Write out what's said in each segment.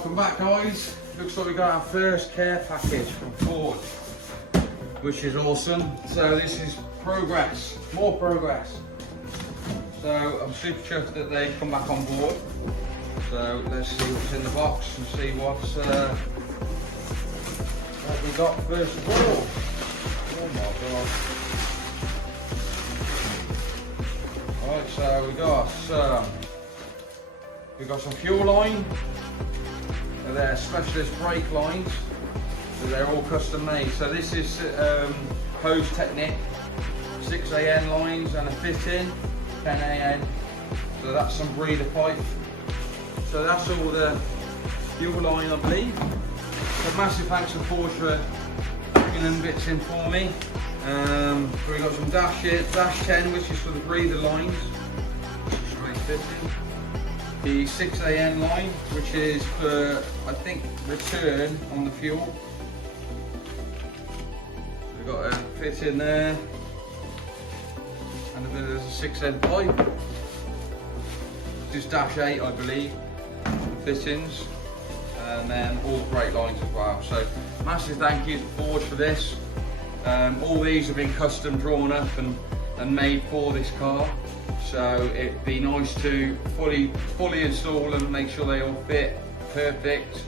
Welcome back, guys. Looks like we got our first care package from Ford, which is awesome. So this is progress, more progress. So I'm super chuffed that they come back on board. So let's see what's in the box and see what we got first of all. Oh my god. Right, so we got some fuel line. They're specialist brake lines, so they're all custom made. So this is hose Technic, 6 AN lines and a fit-in, 10 AN. So that's some breather pipe. So that's all the fuel line, I believe. So massive thanks to Ford for putting them bits in for me. So we got some dash 10, which is for the breather lines, straight fitting. The 6 AN line, which is for, I think, return on the fuel. We've got a fit in there, and then there's a 6N pipe. Just dash 8, I believe, fittings, and then all the brake lines as well. So massive thank you to Ford for this. All these have been custom drawn up and made for this car. So it'd be nice to fully install them, make sure they all fit perfect.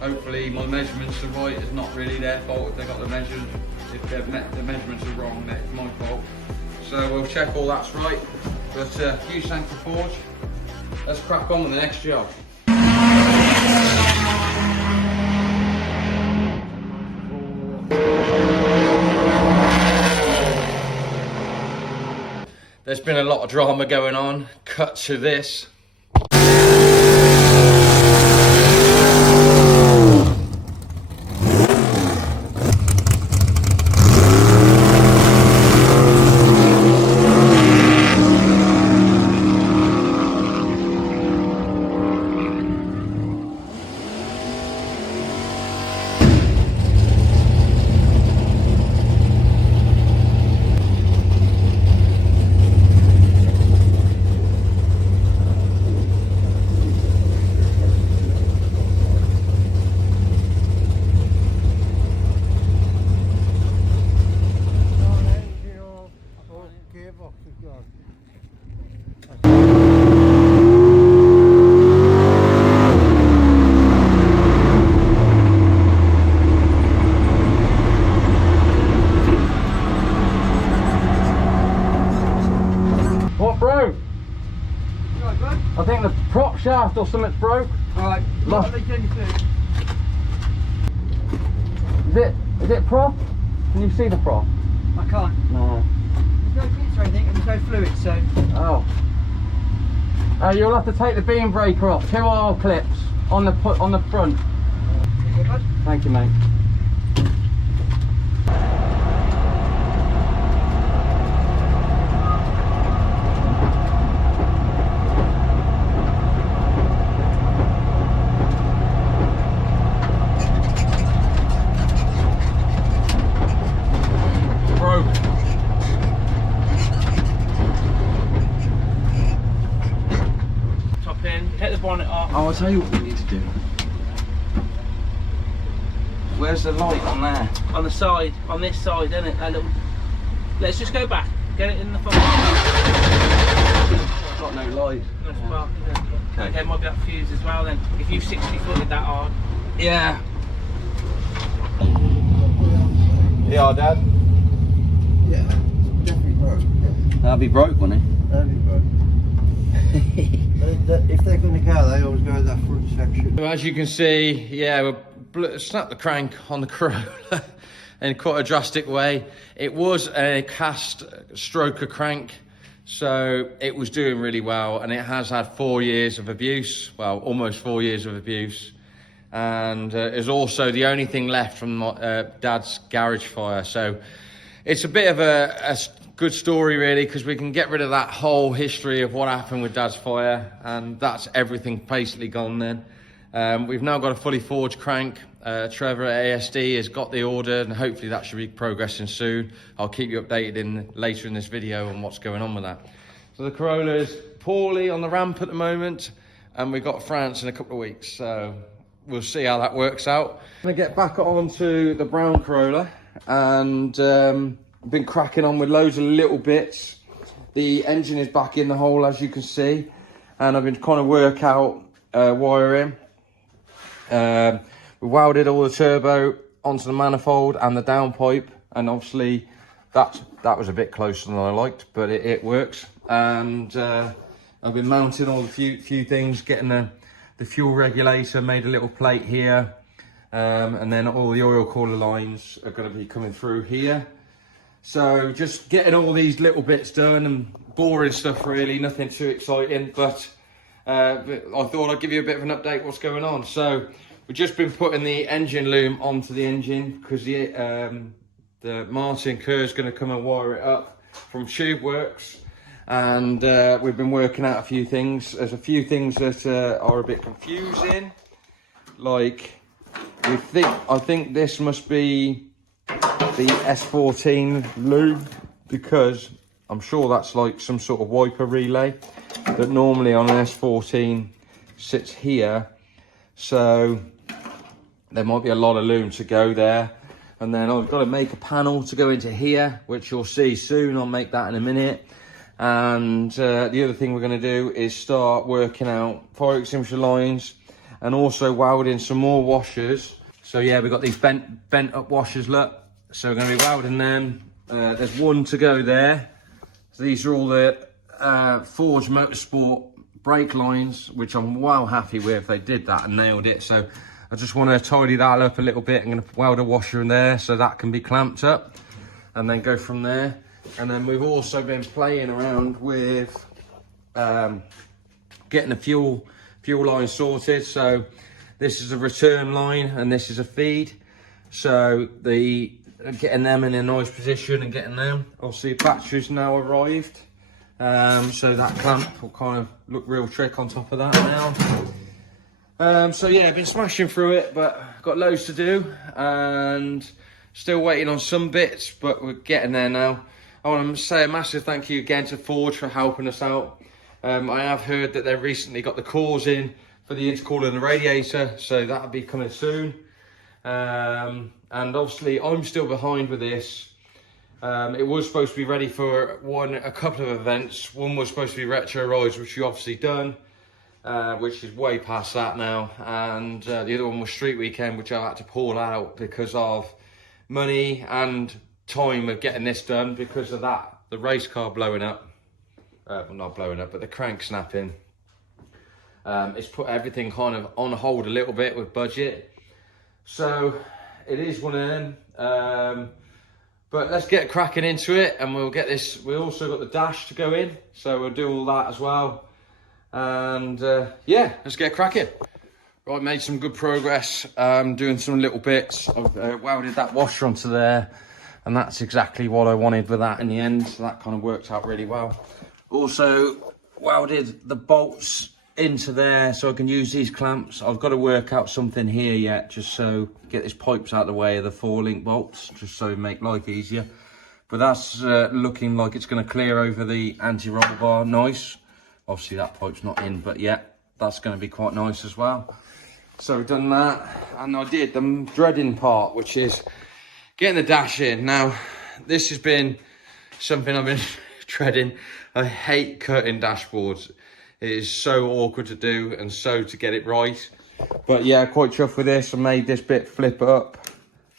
Hopefully my measurements are right. It's not really their fault if they got the measurements. If the measurements are wrong, then it's my fault. So we'll check all that's right. But huge thanks to Ford. Let's crack on with the next job. There's been a lot of drama going on. Cut to this. I think the prop shaft or something's broke. Right, what are they doing to? Is it prop? Can you see the prop? I can't. No. There's no bits or anything and there's no fluid, so. Oh. You'll have to take the beam breaker off. 2 oil clips on the front. Okay, bud. Thank you, mate. Bonnet off. Oh, I'll tell you what we need to do. Where's the light on there? On the side, on this side, isn't it? That little... Let's just go back. Get it in the front. Got no light. No spark, yeah. Okay. Okay, might be that fuse as well then. If you 60-footed that hard. Yeah. Yeah, Dad. Yeah, definitely broke. That'll be broke, won't it? That'd be broke. If they're going to go, they always go to that front section. So as you can see, yeah, we snapped the crank on the Corolla in quite a drastic way. It was a cast stroker crank, so it was doing really well, and it has had 4 years of abuse, well, almost 4 years of abuse, and is also the only thing left from my Dad's garage fire. So it's a bit of a good story really, because we can get rid of that whole history of what happened with Dad's fire, and that's everything basically gone then. We've now got a fully forged crank. Trevor at ASD has got the order, and hopefully that should be progressing soon. I'll keep you updated later in this video on what's going on with that. So the Corolla is poorly on the ramp at the moment, and we've got France in a couple of weeks, so we'll see how that works out. I'm gonna get back onto the brown Corolla, and been cracking on with loads of little bits. The engine is back in the hole, as you can see, and I've been trying to work out wiring. We welded all the turbo onto the manifold and the downpipe, and obviously that was a bit closer than I liked, but it works. And I've been mounting all the few things, getting the fuel regulator, made a little plate here, and then all the oil cooler lines are going to be coming through here. So just getting all these little bits done, and boring stuff really, nothing too exciting, but I thought I'd give you a bit of an update what's going on. So we've just been putting the engine loom onto the engine, because the Martin Kerr's going to come and wire it up from Tube Works. And we've been working out a few things. There's a few things that are a bit confusing. Like, I think this must be the S14 loom, because I'm sure that's like some sort of wiper relay that normally on an S14 sits here. So there might be a lot of loom to go there. And then I've got to make a panel to go into here, which you'll see soon. I'll make that in a minute. And the other thing we're going to do is start working out fire extinguisher lines, and also welding some more washers. So yeah, we've got these bent up washers, look. So we're going to be welding them. There's one to go there. So these are all the Forge Motorsport brake lines, which I'm well happy with. They did that and nailed it. So I just want to tidy that up a little bit. I'm going to weld a washer in there so that can be clamped up, and then go from there. And then we've also been playing around with getting the fuel line sorted. So this is a return line and this is a feed. So getting them in a nice position and getting them. Obviously batteries now arrived. So that clamp will kind of look real trick on top of that now. So yeah, I've been smashing through it, but got loads to do and still waiting on some bits, but we're getting there now. I want to say a massive thank you again to Forge for helping us out. I have heard that they've recently got the cores in for the intercooler and the radiator, so that'll be coming soon. And obviously I'm still behind with this. It was supposed to be ready for a couple of events. One was supposed to be Retro Rides, which we obviously done, which is way past that now. And the other one was Street Weekend, which I had to pull out because of money and time of getting this done, because of that, the race car blowing up. Well, not blowing up, but the crank snapping. It's put everything kind of on hold a little bit with budget. So it is one of them. But let's get cracking into it, and we'll get this. We also got the dash to go in, so we'll do all that as well. And yeah, let's get cracking. Right, made some good progress. Doing some little bits. I've welded that washer onto there, and that's exactly what I wanted with that in the end. So that kind of worked out really well. Also welded the bolts into there so I can use these clamps. I've got to work out something here yet, just so get these pipes out of the way of the 4-link bolts, just so make life easier. But that's looking like it's going to clear over the anti-roll bar nice. Obviously that pipe's not in, but yeah, that's going to be quite nice as well. So we've done that, and I did the dreading part, which is getting the dash in. Now this has been something I've been dreading. I hate cutting dashboards. It is so awkward to do and so to get it right. But yeah, quite chuffed with this. I made this bit flip up,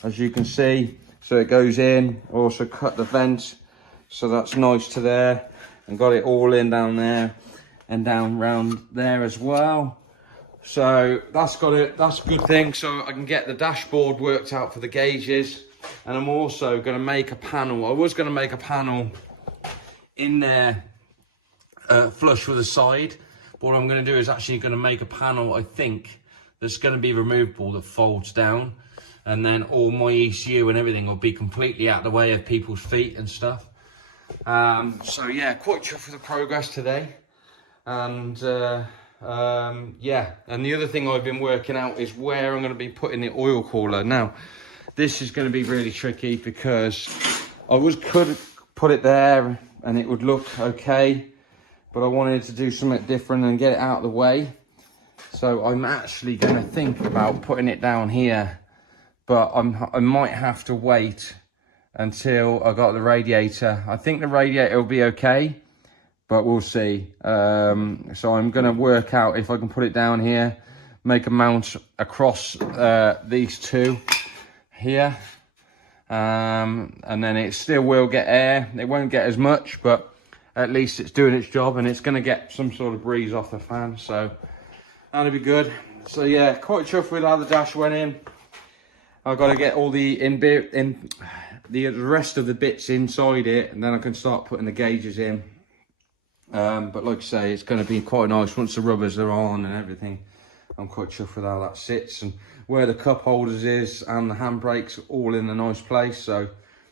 as you can see. So it goes in. I also cut the vent, so that's nice to there. And got it all in down there and down round there as well. So that's got it. That's a good thing. So I can get the dashboard worked out for the gauges. And I'm also going to make a panel. I was going to make a panel in there flush with the side, but what I'm going to do is actually going to make a panel, I think, that's going to be removable, that folds down, and then all my ECU and everything will be completely out of the way of people's feet and stuff. So yeah, quite chuffed with the progress today. And yeah, and the other thing I've been working out is where I'm going to be putting the oil cooler. Now this is going to be really tricky, because I could put it there and it would look okay, but I wanted to do something different and get it out of the way. So So I'm actually going to think about putting it down here, but I might have to wait until I got the radiator. I think the radiator will be okay, but we'll see. So I'm going to work out if I can put it down here, make a mount across these two here, and then it still will get air. It won't get as much, but at least it's doing its job, and it's going to get some sort of breeze off the fan, so that'll be good. So yeah, quite chuffed with how the dash went in. I've got to get all the the rest of the bits inside it, and then I can start putting the gauges in. But like I say, it's going to be quite nice once the rubbers are on and everything. I'm quite chuffed with how that sits, and where the cup holders is and the handbrakes all in a nice place, so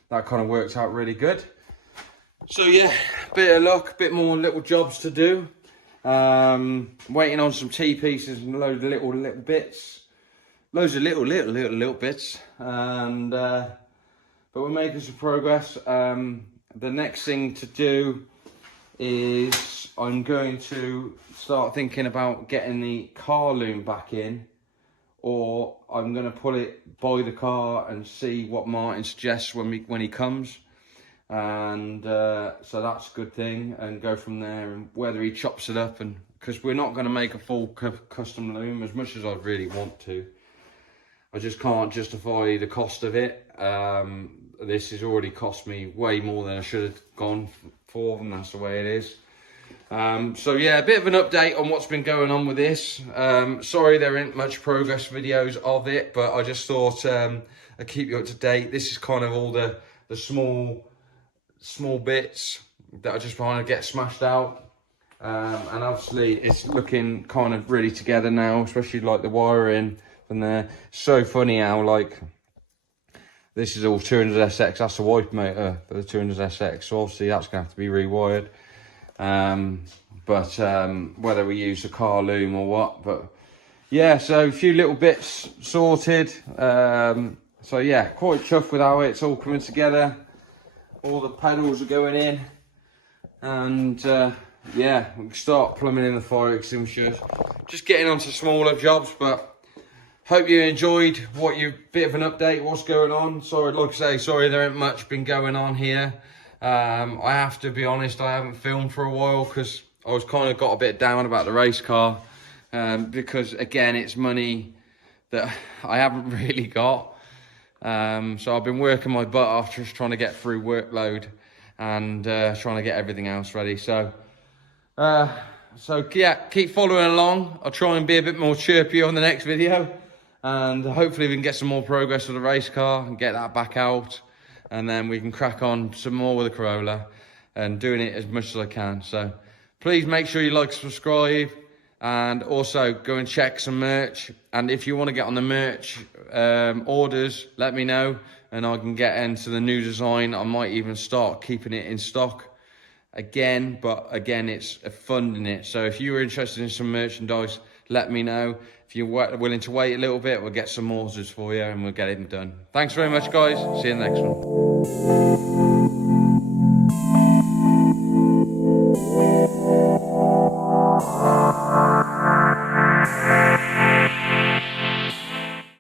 that kind of works out really good. So yeah, bit of luck, bit more little jobs to do. Waiting on some T-pieces and loads of little bits. Loads of little bits. And but we're making some progress. The next thing to do is I'm going to start thinking about getting the car loom back in, or I'm going to pull it by the car and see what Martin suggests when he comes. And so that's a good thing, and go from there, and whether he chops it up, and because we're not going to make a full custom loom as much as I really want to. I just can't justify the cost of it. This has already cost me way more than I should have gone for, and that's the way it is. So yeah, a bit of an update on what's been going on with this. Sorry there ain't much progress videos of it, but I just thought I'd keep you up to date. This is kind of all the small bits that I just want to get smashed out, and obviously it's looking kind of really together now, especially like the wiring and there. So funny how like this is all 200SX, that's the wipe motor for the 200SX, so obviously that's gonna have to be rewired. Whether we use the car loom or what, but yeah, so a few little bits sorted. So yeah, quite chuffed with how it's all coming together. All the pedals are going in, and yeah, we can start plumbing in the fire extinguishers. Just getting onto smaller jobs, but hope you enjoyed bit of an update, what's going on. Sorry, like I say, sorry there ain't much been going on here. I have to be honest, I haven't filmed for a while because I was kind of got a bit down about the race car, because again, it's money that I haven't really got. So I've been working my butt off just trying to get through workload and trying to get everything else ready. So yeah, keep following along. I'll try and be a bit more chirpy on the next video, and hopefully we can get some more progress with the race car and get that back out, and then we can crack on some more with the Corolla and doing it as much as I can. So please make sure you like, subscribe, and also go and check some merch. And if you want to get on the merch orders, let me know, and I can get into the new design. I might even start keeping it in stock again, but again, it's funding it. So if you were interested in some merchandise, let me know. If you're willing to wait a little bit, we'll get some orders for you and we'll get it done. Thanks very much, guys. See you in the next one.